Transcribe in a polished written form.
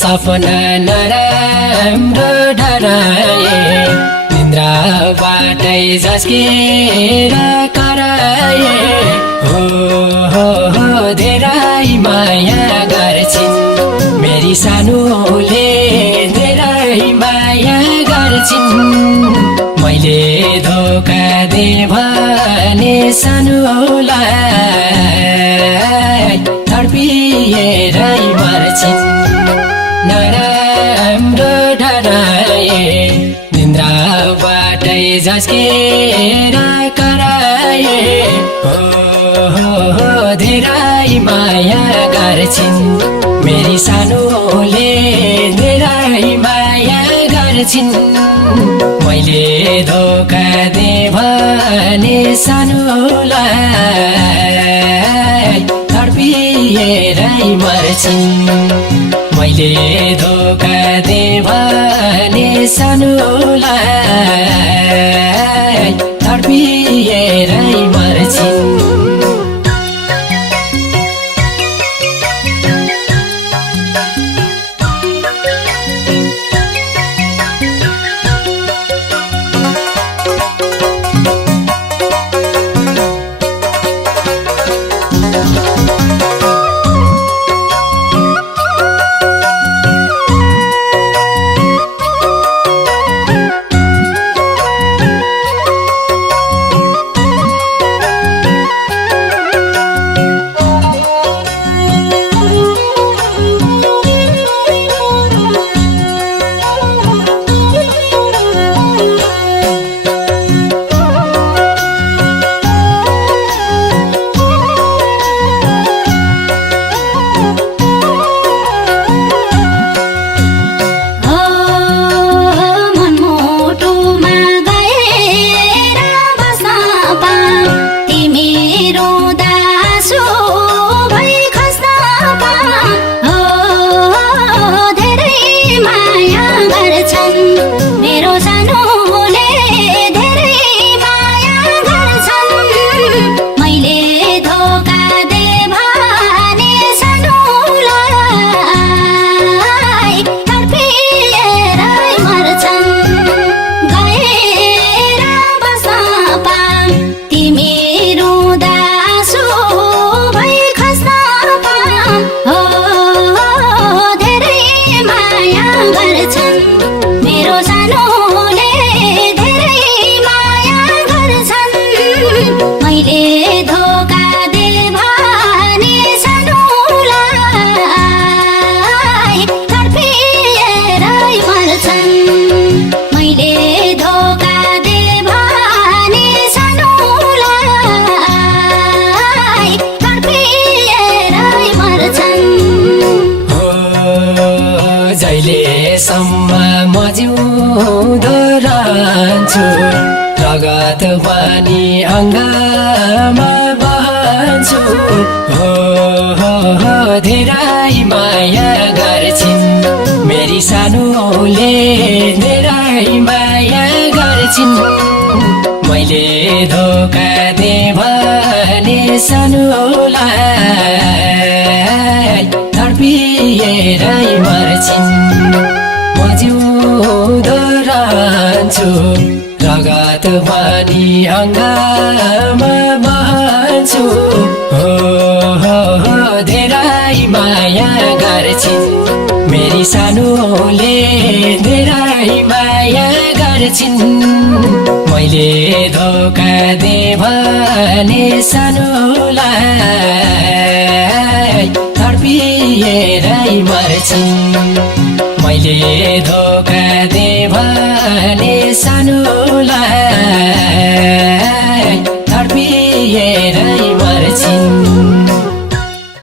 सपना नराम्रो डराए निन्द्राबाटै झस्केर कराए हो धेरै माया गर्छिन् मेरी सानोले धेरै माया गर्छिन् मैले धोका दे भने सानोलाई तडपिएरै मर्छिन् नराम्रो डराए निन्द्राबाटै झस्केर कराए हो धेरै माया गर्छिन् मेरी सानोले धेरै माया गर्छिन् मैले धोका दे भने सानोलाई तडपिएरै मर्छिन् मैले धोका दे भने सानोलाई तडपिएरै मर्छिन् जहिलेसम्म म जिउँदो रहन्छु रगत पानी अङ्गमा बहन्छु हो धेरै माया गर्छिन् मेरी सानोले धेरै माया गर्छिन् मैले धोका दे भने सानोलाई तडपिएरै मर्छिन् म जिउँदो रहन्छु रगत पानी अङ्गमा बहन्छु हो धेरै माया गर्छिन् मेरी सानोले धेरै माया गर्छिन् मैले धोका दे भने सानोलाई तडपिएरै मर्छिन् मैले धोका दे भने सानोलाई